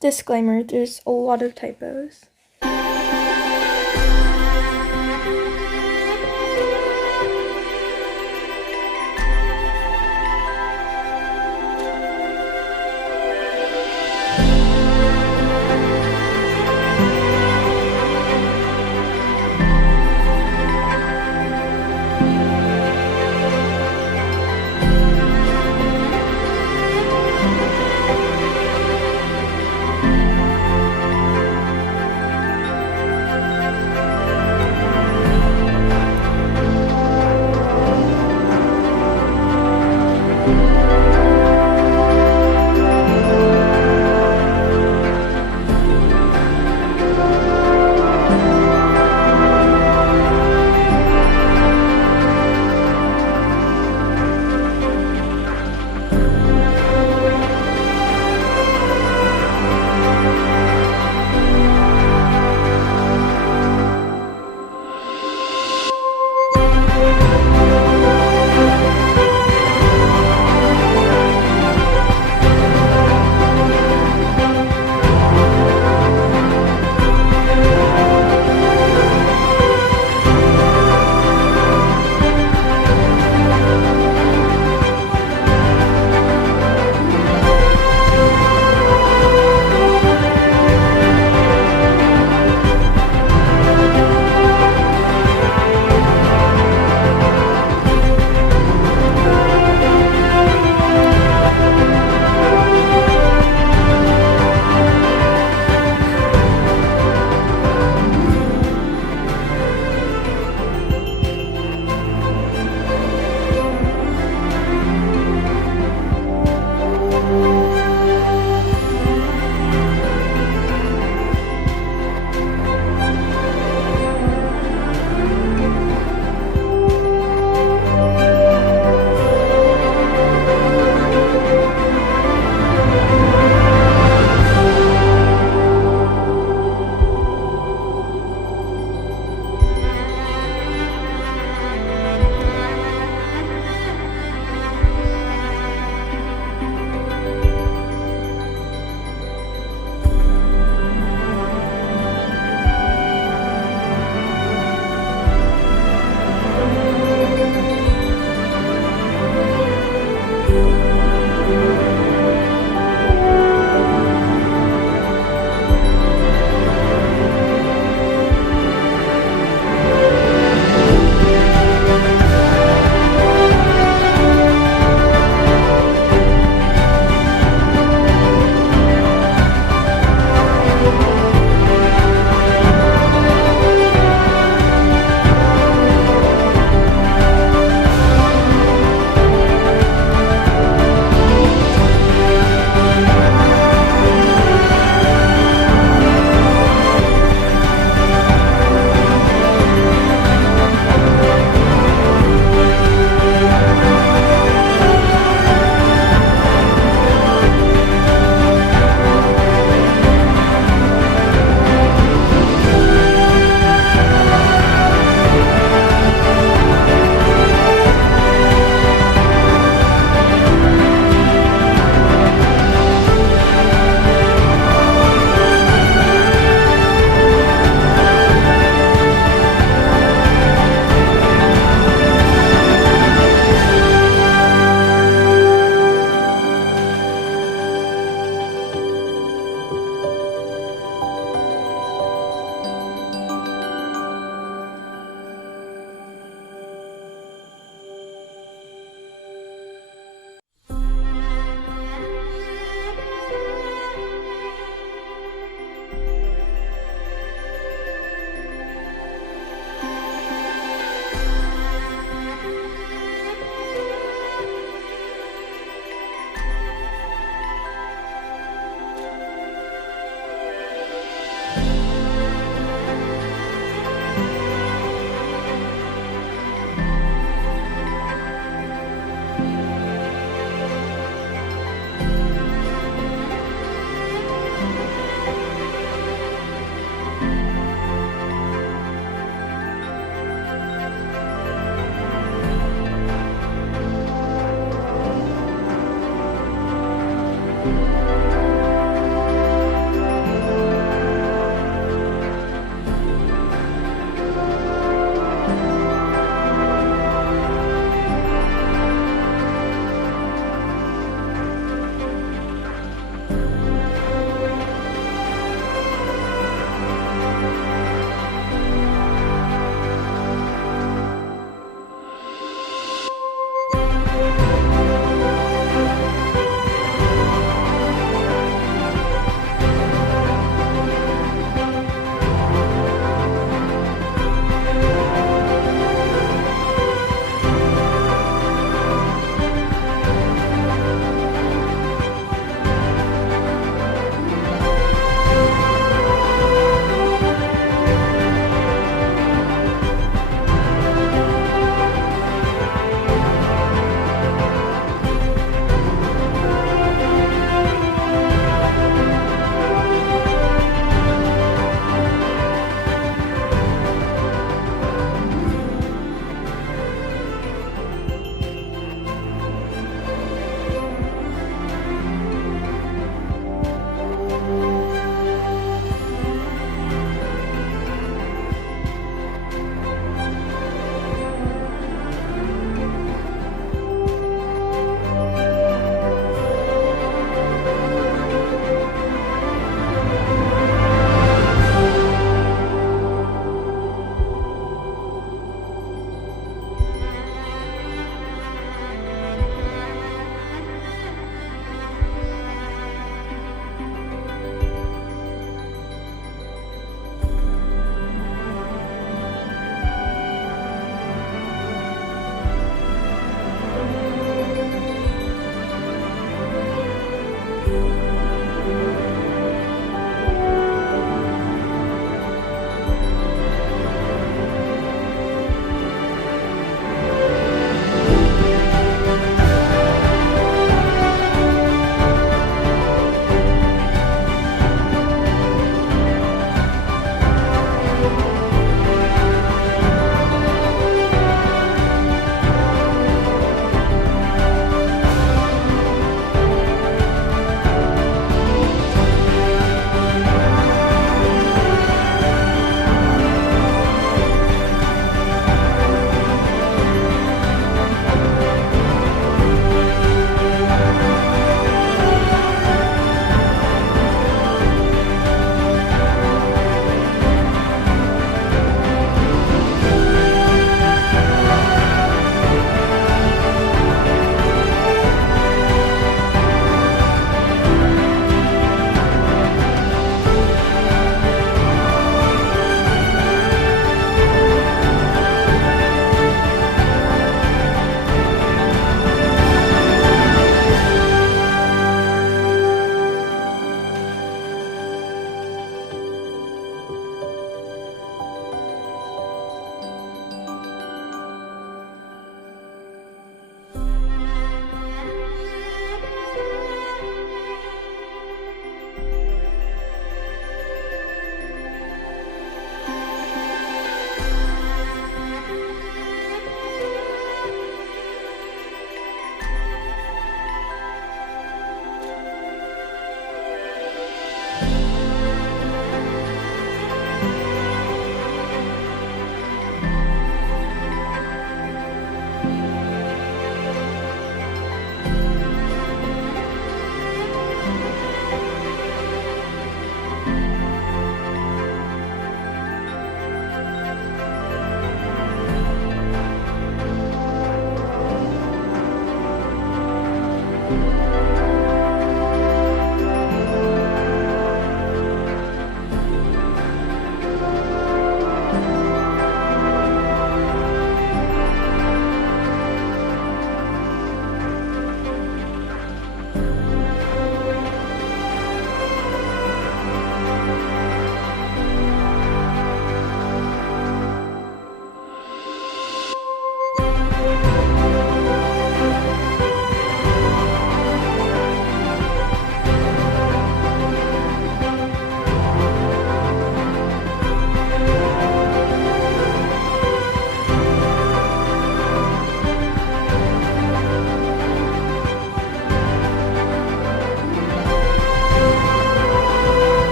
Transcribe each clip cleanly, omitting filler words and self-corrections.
Disclaimer, there's a lot of typos.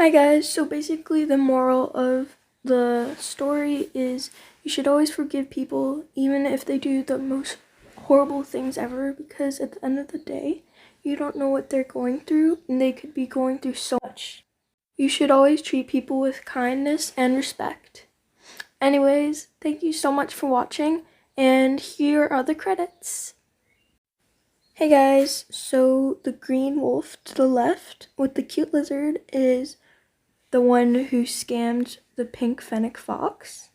Hi guys, so basically the moral of the story is you should always forgive people even if they do the most horrible things ever, because at the end of the day, you don't know what they're going through and they could be going through so much. You should always treat people with kindness and respect. Anyways, thank you so much for watching, and here are the credits. Hey guys, so the green wolf to the left with the cute lizard is the one who scammed the pink fennec fox.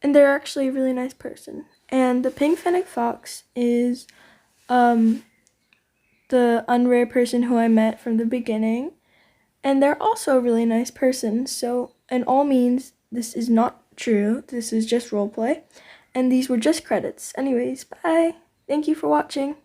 And they're actually a really nice person. And the pink fennec fox is the unrare person who I met from the beginning. And they're also a really nice person. So, in all means, this is not true. This is just roleplay. And these were just credits. Anyways, bye. Thank you for watching.